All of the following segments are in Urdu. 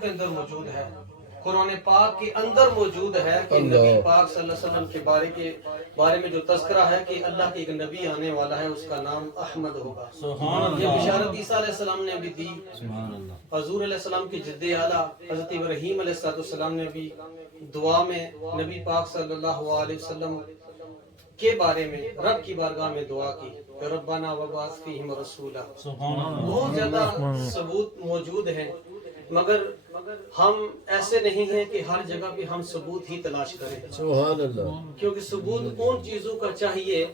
کے اندر موجود ہے، قرآن پاک کے اندر موجود ہے کہ نبی پاک صلی اللہ علیہ وسلم کے بارے میں جو تذکرہ ہے کہ اللہ کے ایک نبی آنے والا ہے، اس کا نام احمد ہوگا۔ یہ بشارت عیسیٰ علیہ السلام نے بھی دی، حضور علیہ السلام کی جد اعلیٰ حضرت ابراہیم علیہ السلام نے بھی دعا میں نبی پاک صلی اللہ علیہ وسلم کے بارے میں رب کی بارگاہ میں دعا کی کہ ربنا وبعث فیہم رسولا۔ بہت زیادہ ثبوت موجود ہیں، مگر ہم ایسے نہیں ہیں کہ ہر جگہ پہ ہم ثبوت ہی تلاش کریں، سبحان اللہ، کیونکہ ثبوت ان چیزوں کا چاہیے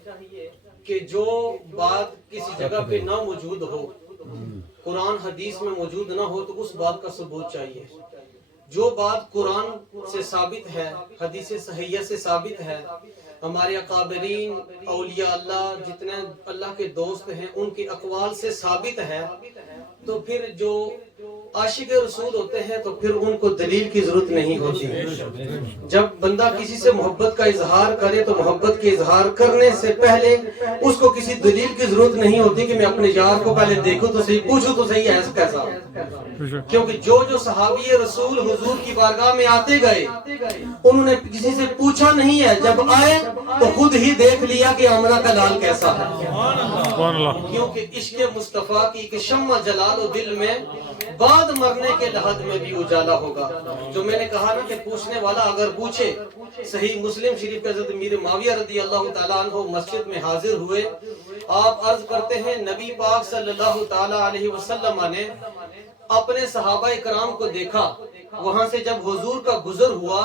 کہ جو بات کسی جگہ پہ نہ موجود ہو، قرآن حدیث میں موجود نہ ہو تو اس بات کا ثبوت چاہیے۔ جو بات قرآن سے ثابت ہے، حدیث صحیحہ سے ثابت ہے، ہمارے اکابرین اولیاء اللہ جتنے اللہ کے دوست ہیں ان کے اقوال سے ثابت ہے، تو پھر جو عاشق رسول ہوتے ہیں تو پھر ان کو دلیل کی ضرورت نہیں ہوتی۔ جب بندہ کسی سے محبت کا اظہار کرے تو محبت کے اظہار کرنے سے پہلے اس کو کسی دلیل کی ضرورت نہیں ہوتی کہ میں اپنے یار کو پہلے دیکھوں تو صحیح، پوچھوں تو صحیح ہے کیسا، کیونکہ جو صحابی رسول حضور کی بارگاہ میں آتے گئے انہوں نے کسی سے پوچھا نہیں ہے، جب آئے تو خود ہی دیکھ لیا کہ آمنہ کا لال کیسا ہے، کیونکہ عشق مصطفیٰ کی ایک شمع جلال و دل میں بعد مرنے کے لحد میں بھی اجالا ہوگا۔ جو میں نے کہا نا کہ پوچھنے والا اگر پوچھے، صحیح مسلم شریف کے حضرت امیر معاویہ رضی اللہ تعالیٰ عنہ مسجد میں حاضر ہوئے، آپ عرض کرتے ہیں نبی پاک صلی اللہ تعالیٰ علیہ وسلم نے اپنے صحابہ کرام کو دیکھا، وہاں سے جب حضور کا گزر ہوا،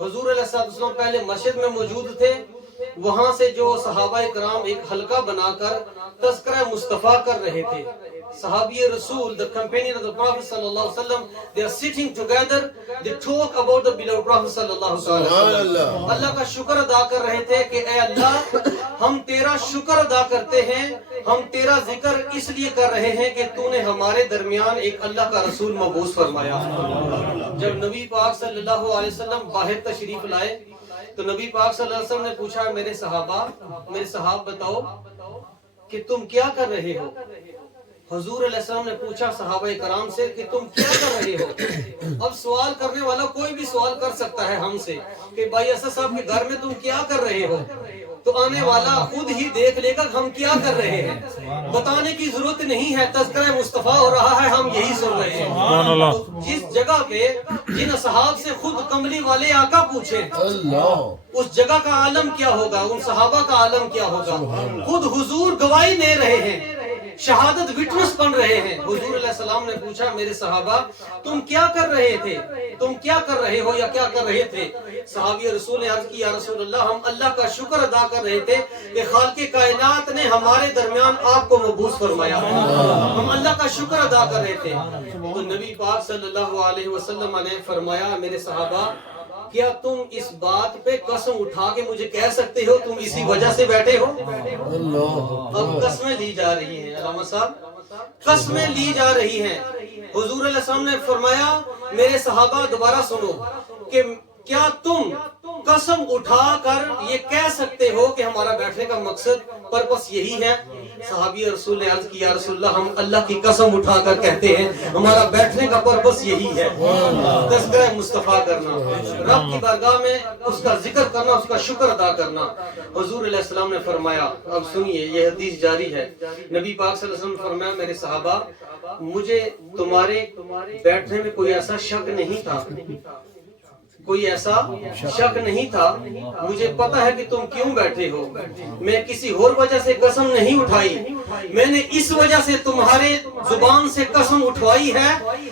حضور علیہ السلام پہلے مسجد میں موجود تھے، وہاں سے جو صحابہ کرام ایک حلقہ بنا کر تذکرہ مصطفیٰ کر رہے تھے، صحابی رسول the companion of the Prophet sallallahu alaihi wasallam, they are sitting together, they talk about the beloved Prophet sallallahu alaihi wasallam۔ اللہ کا شکر ادا کر رہے تھے کہ اے اللہ ہم تیرا شکر ادا کرتے ہیں، ہم تیرا ذکر اس لیے کر رہے ہیں کہ تو نے ہمارے درمیان ایک اللہ کا رسول مبعوث فرمایا۔ جب نبی پاک صلی اللہ علیہ وسلم باہر تشریف لائے تو نبی پاک صلی اللہ علیہ وسلم نے پوچھا میرے صحاب بتاؤ کہ تم کیا کر رہے ہو؟ حضور علیہ السلام نے پوچھا صحابہ کرام سے کہ تم کیا کر رہے ہو؟ اب سوال کرنے والا کوئی بھی سوال کر سکتا ہے ہم سے کہ بھائی اسد صاحب کے گھر میں تم کیا کر رہے ہو، تو آنے والا خود ہی دیکھ لے گا ہم کیا کر رہے ہیں، بتانے کی ضرورت نہیں ہے، تذکرہ مصطفیٰ ہو رہا ہے، ہم یہی سن رہے ہیں۔ جس جگہ پہ جن اصحاب سے خود کملی والے آقا پوچھے اس جگہ کا عالم کیا ہوگا، ان صحابہ کا عالم کیا ہوگا، خود حضور گواہی دے رہے ہیں، شہادت وٹنس بن رہے ہیں۔ حضور علیہ السلام نے پوچھا میرے صحابہ تم کیا کر رہے تھے، تم کیا کر رہے ہو یا کیا کر رہے تھے؟ صحابی رسول نے عرض کی یا رسول اللہ ہم اللہ کا شکر ادا کر رہے تھے کہ خالق کائنات نے ہمارے درمیان آپ کو مبعوث فرمایا، ہم اللہ کا شکر ادا کر رہے تھے۔ تو نبی پاک صلی اللہ علیہ وسلم نے فرمایا میرے صحابہ کیا تم اس بات پہ قسم اٹھا کے مجھے کہہ سکتے ہو تم اسی وجہ سے بیٹھے ہو؟ اب قسمیں لی جا رہی ہیں، علامہ صاحب قسمیں لی جا رہی ہیں۔ حضور علیہ السلام نے فرمایا میرے صحابہ دوبارہ سنو کہ کیا تم قسم اٹھا کر یہ کہہ سکتے ہو کہ ہمارا بیٹھنے کا مقصد پرپس یہی ہے؟ صحابی رسول نے عرض کی یا رسول اللہ ہم اللہ کی قسم اٹھا کر کہتے ہیں ہمارا بیٹھنے کا پرپس یہی ہے، تذکرہ مصطفیٰ کرنا، رب کی بارگاہ میں اس کا ذکر کرنا، اس کا شکر ادا کرنا۔ حضور علیہ السلام نے فرمایا، اب سنیے یہ حدیث جاری ہے، نبی پاک صلی اللہ علیہ وسلم نے فرمایا میرے صحابہ مجھے تمہارے بیٹھنے میں کوئی ایسا شک نہیں تھا، کوئی ایسا شک نہیں تھا، مجھے پتا ہے کہ تم کیوں بیٹھے ہو، میں کسی اور وجہ سے قسم نہیں اٹھائی، میں نے اس وجہ سے تمہارے زبان سے قسم اٹھوائی ہے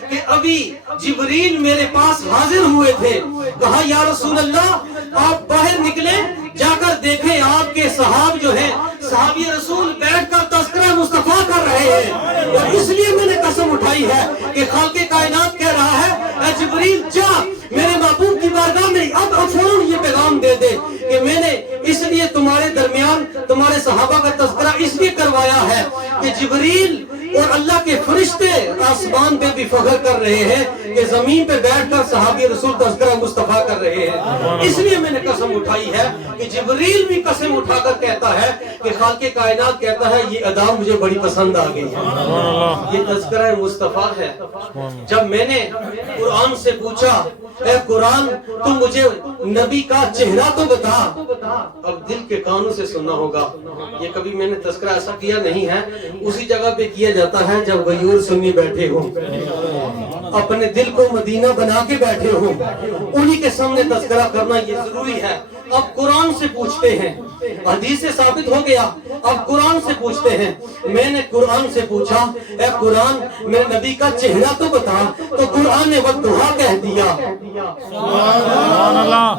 کہ ابھی جبریل میرے پاس حاضر ہوئے تھے، کہا یا رسول اللہ آپ باہر نکلے جا کر دیکھیں آپ کے صحاب جو ہیں صحابی رسول بیٹھ کر تذکرہ مصطفیٰ کر رہے ہیں، اور اس لیے میں نے قسم اٹھائی ہے کہ خالق کائنات کہہ رہا ہے اے جبریل جا میرے محبوب کی بارگاہ میں اب فوراً یہ پیغام دے دے کہ میں نے اس لیے تمہارے درمیان تمہارے صحابہ کا تذکرہ اس لیے کروایا ہے کہ جبریل اور اللہ کے فرشتے آسمان پہ بھی فخر کر رہے ہیں کہ زمین پہ بیٹھ کر صحابی رسول تذکرہ مصطفیٰ کر رہے ہیں. اس لیے میں نے قسم اٹھائی ہے کہ جبریل بھی قسم اٹھا کر کہتا ہے کہ خالق کائنات کہتا ہے یہ ادا مجھے بڑی پسند آ گئی ہے. یہ تذکرہ مصطفیٰ ہے. جب میں نے قرآن سے پوچھا اے قرآن تم مجھے نبی کا چہرہ تو بتا, اب دل کے کانوں سے سننا ہوگا. یہ کبھی میں نے تذکرہ ایسا کیا نہیں ہے, اسی جگہ پہ کیا جاتا ہے جب غیور سنی بیٹھے ہوں, اپنے دل کو مدینہ بنا کے بیٹھے ہوں, انہی کے سامنے تذکرہ کرنا یہ ضروری ہے. اب قرآن سے پوچھتے ہیں, حدیث سے ثابت ہو گیا, اب قرآن سے پوچھتے ہیں. میں نے قرآن سے پوچھا اے قرآن میرے نبی کا چہرہ تو بتا, تو قرآن نے والضحیٰ کہہ دیا. سبحان اللہ,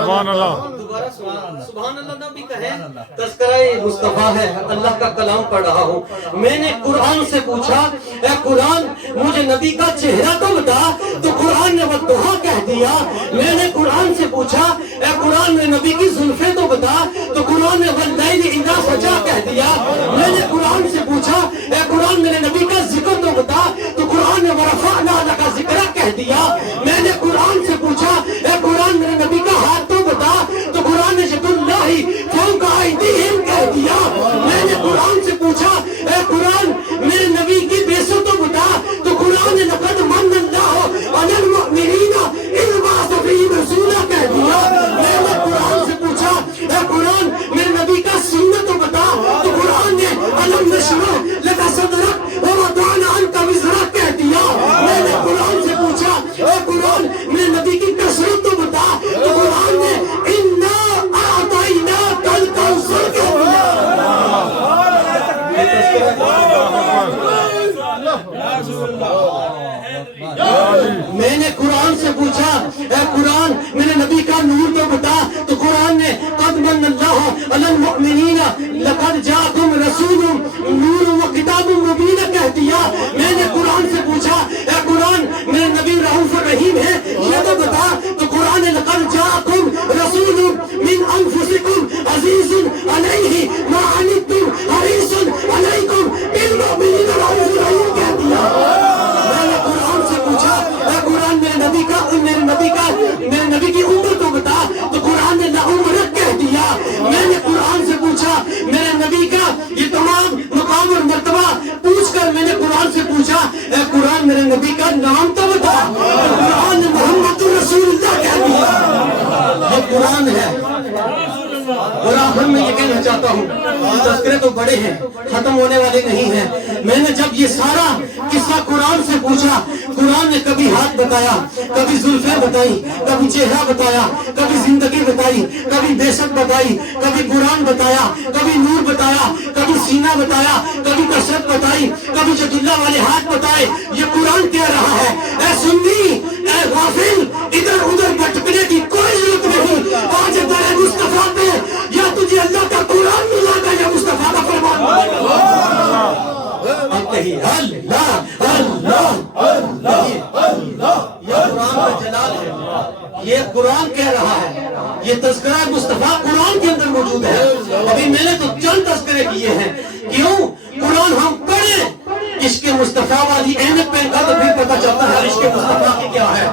سبحان اللہ, دوبارہ سبحان اللہ نہ بھی کہیں, تذکرہ مصطفیٰ ہے, اللہ کا کلام پڑھ رہا ہوں. میں نے قرآن سے پوچھا اے قرآن مجھے نبی کا چہرہ تو بتا, تو قرآن نے والضحیٰ کہہ دیا. میں نے قرآن سے پوچھا اے قرآن میرے نبی کی زلفیں تو بتا, تو قرآن نے واللیل اذا سجا کہہ دیا. میں نے قرآن سے پوچھا اے قرآن میرے نبی کا ذکر تو بتا, تو قرآن نے ورفعنا لک ذکرک کہہ دیا. میں نے قرآن سے پوچھا اے قرآن میرے نبی کا ہاتھ تو بتا, تو قرآن نے ید اللہ فوق ایدیہم کہہ دیا. میں نے قرآن سے پوچھا اے قرآن میرے نبی کی بیسو تو بتا, تو قرآن نے لقد من اللہ علی المؤمنین اذ بعث فیہم رسولا کہہ دیا. میں نے قرآن سے پوچھا اے قرآن میرے نبی کا سینہ تو بتا, تو قرآن نے الم نشرح لک صدرک ووضعنا عنک وزرک کہہ دیا. میں نے قرآن سے پوچھا اے قرآن میرے نبی کی کثرت تو بتا, تو قرآن نے انا اعطیناک الکوثر کہہ دیا. میں نے قرآن سے پوچھا اے قرآن میرے نبی کا نور تو بتا, تو قرآن نے قد من اللہ علی المؤمنین لقد جاءکم رسول نور و کتاب مبین کہہ دیا. میں نے قرآن سے پوچھا اے قرآن میرے نبی رؤوف الرحیم ہے یہ تو بتا, تو قرآن نے لقد جاءکم رسول من انفسکم عزیز علیہ ما عنتم حریص علیکم بالمؤمنین رؤوف الرحیم کہہ دیا. میں نے قرآن سے پوچھا اے قرآن میرے نبی کی عمر تو بتا, تو قرآن نے لعمرک کہہ دیا. میں نے قرآن سے پوچھا میرے نبی کا یہ تمام مقام اور مرتبہ پوچھ کر میں نے قرآن سے پوچھا اے قرآن میرے نبی کا نام تو بتا, تو قرآن نے محمد رسول اللہ کہہ دیا. یہ قرآن ہے. اور آخر میں یہ کہنا چاہتا ہوں تذکرے تو بڑے ہیں, ختم ہونے والے نہیں ہیں. میں نے جب یہ سارا قصہ قرآن سے پوچھا, قرآن نے کبھی ہاتھ بتایا, کبھی زلفیں بتائی, کبھی چہرہ بتایا, کبھی زندگی بتائی, کبھی بیست بتائی, کبھی قرآن بتایا, کبھی نور بتایا, کبھی سینہ بتایا, کبھی کثرت بتائی, کبھی جد اللہ والے ہاتھ بتائے. یہ قرآن کہہ رہا ہے اے سنی اے غافل ادھر ادھر بھٹکنے کی کوئی ضرورت نہیں. آج در مصطفیٰ پہ یا تجھے اللہ کا قرآن ملا گا یا مصطفیٰ کا فرمان ملے گا. اب کہیں اللہ اللہ اللہ اللہ, یہ قرآن کا جلال ہے, یہ قرآن کہہ رہا ہے. یہ تذکرہ مصطفیٰ قرآن کے اندر موجود ہے. ابھی میں نے تو چند تذکرے کیے ہیں. کیوں قرآن ہم پڑھیں, عشق مصطفیٰ والی اہمیت پہ کا تو پھر پتہ چلتا ہے عشق مصطفیٰ کی کیا ہے.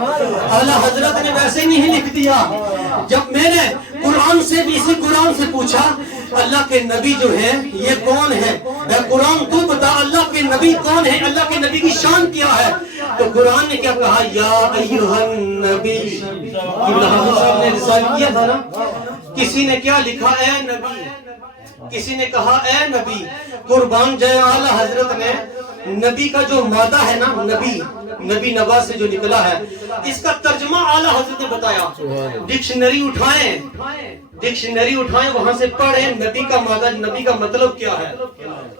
اعلیٰ حضرت نے ویسے نہیں لکھ دیا. جب میں نے قرآن سے بھی اسی قرآن سے پوچھا اللہ کے نبی جو ہیں یہ کون ہے, اے قرآن تو بتا اللہ کے نبی کون ہے, اللہ کے نبی کی شان کیا ہے. تو قرآن نے کیا کہا, یا ایھا النبی. حافظ صاحب نے رسالہ کیا تھا نا, کسی نے کیا لکھا اے نبی, کسی نے کہا اے نبی. قربان جائے اعلیٰ حضرت نے نبی کا جو مادہ ہے نا, نبی نبی نواز سے جو نکلا ہے, اس کا ترجمہ اعلیٰ حضرت نے بتایا. ڈکشنری اٹھائیں وہاں سے پڑھیں نبی کا مادہ, نبی کا مطلب کیا ہے.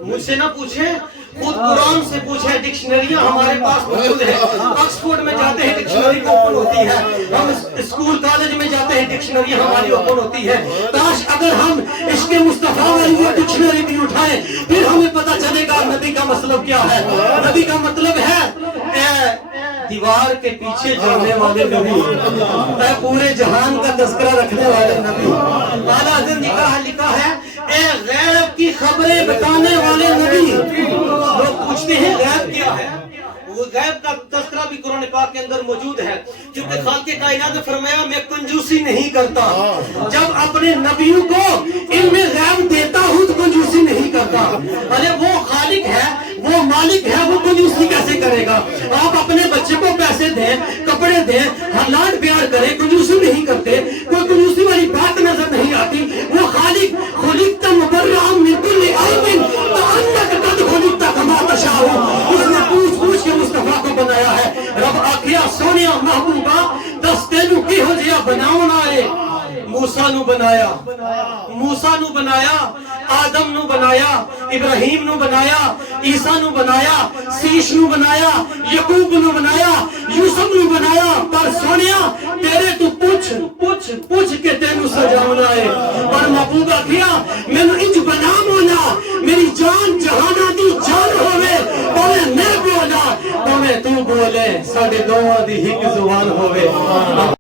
مجھ سے نہ پوچھیں, خود قرآن سے پوچھیں. ڈکشنریاں ہمارے پاس موجود ہیں. آکسفورڈ میں جاتے ہیں ڈکشنری اوپن ہوتی ہے, ہم اسکول کالج میں جاتے ہیں ڈکشنری ہماری اوپن ہوتی ہے. کاش اگر ہم عشق مصطفیٰ والی ڈکشنری بھی اٹھائیں پھر ہمیں پتہ چلے گا نبی کا مطلب کیا ہے. نبی کا مطلب ہے دیوار کے پیچھے جانے والے نبی, اے پورے جہان کا تذکرہ رکھنے والے نبی. اعلیٰ حضرت لکھا ہے اے غیب کی خبریں بتانے والے نبی. لوگ پوچھتے ہیں غیب کیا ہے, غیب کا تذکرہ بھی قرآن پاک کے اندر موجود ہے، کیونکہ خالق کائنات نے فرمایا میں کنجوسی نہیں کرتا، جب اپنے نبیوں کو علم غیب دیتا ہوں تو کنجوسی نہیں کرتا۔ ارے وہ خالق ہے، وہ مالک ہے، وہ کنجوسی کیسے کرے گا؟ آپ اپنے بچے کو پیسے دیں، کپڑے دیں، حالات پیار کریں، کنجوسی نہیں کرتے، کوئی کنجوسی والی بات نظر نہیں آتی۔ وہ خالق خلقت مبرئا من کل عیب کأنک قد خلقت کما تشاء، اس نے پوچھ پوچھ کے مصطفیٰ کو بنایا ہے۔ رب آکھیا سونیا محبوبہ دس تینوں کہو جیا بناونا ہے، موسیٰ نو بنایا، موسیٰ نو بنایا، آدم نو بنایا، ابراہیم نو بنایا، عیسیٰ نو بنایا، سیش نو بنایا، یعقوب نو بنایا، یوسف نو بنایا، پر سونیا تیرے تو پوچھ کے تینو سجاونا ہے۔ پر محبوبہ کیا مینو انج بنا مولا میری جان جہانا دی جان ہوئے، پوے میں بولا پوے تو بولے ساڑھے دوواں دی ہک زبان ہوئے۔